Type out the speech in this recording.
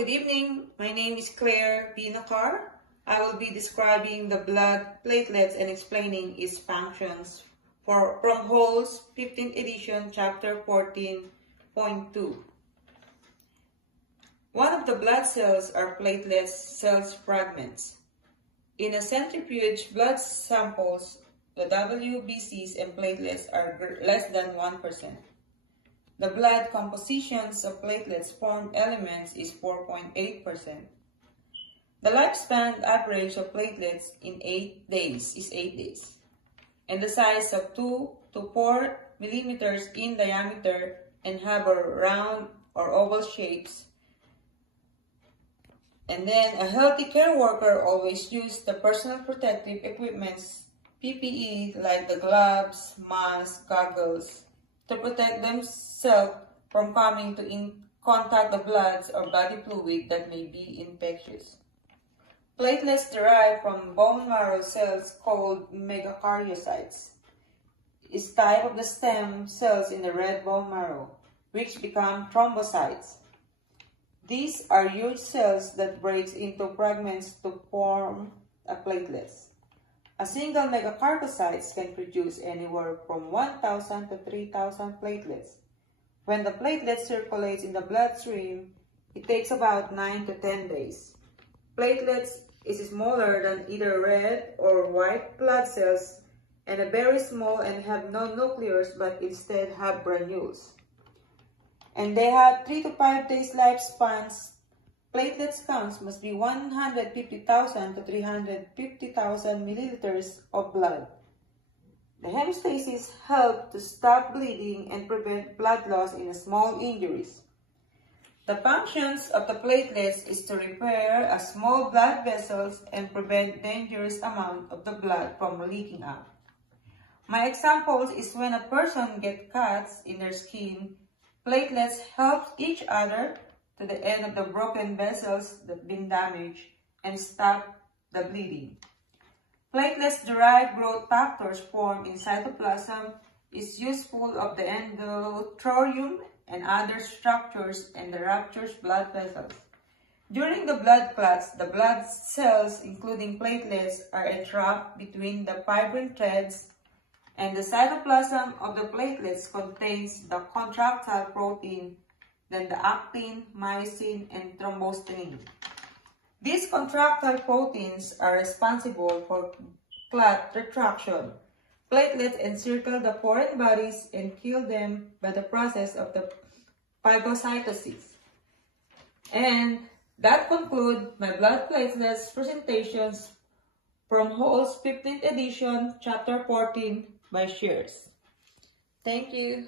good evening. My name is Claire Binacar. I will be describing the blood platelets and explaining its functions from Hall's 15th edition, chapter 14.2. One of the blood cells are platelets cells fragments. In a centrifuge blood samples, the WBCs and platelets are less than 1%. The blood compositions of platelets formed elements is 4.8%. The lifespan average of platelets in 8 days is 8 days. And the size of 2 to 4 millimeters in diameter and have a round or oval shapes. And then a healthy care worker always use the personal protective equipments, PPE, like the gloves, masks, goggles, to protect themselves from coming in contact the blood or body fluid that may be infectious. Platelets derive from bone marrow cells called megakaryocytes. It's type of the stem cells in the red bone marrow, which become thrombocytes. These are huge cells that break into fragments to form a platelets. A single megakaryocyte can produce anywhere from 1,000 to 3,000 platelets. When the platelet circulates in the bloodstream, it takes about 9 to 10 days. Platelets is smaller than either red or white blood cells and are very small and have no nucleus but instead have granules. And they have 3 to 5 days lifespans. Platelets counts must be 150,000 to 350,000 milliliters of blood. The hemostasis helps to stop bleeding and prevent blood loss in small injuries. The functions of the platelets is to repair a small blood vessels and prevent dangerous amount of the blood from leaking out. My examples is when a person gets cuts in their skin, platelets help each other to the end of the broken vessels that have been damaged and stop the bleeding. Platelets-derived growth factors formed in cytoplasm is useful of the endothelium and other structures and the ruptures blood vessels. During the blood clots, the blood cells, including platelets, are entrapped between the fibrin threads, and the cytoplasm of the platelets contains the contractile protein, then the actin, myosin, and thrombostatin. These contractile proteins are responsible for clot retraction. Platelets encircle the foreign bodies and kill them by the process of the phagocytosis. And that concludes my blood platelets presentations from Hall's 15th edition, chapter 14 by Shears. Thank you.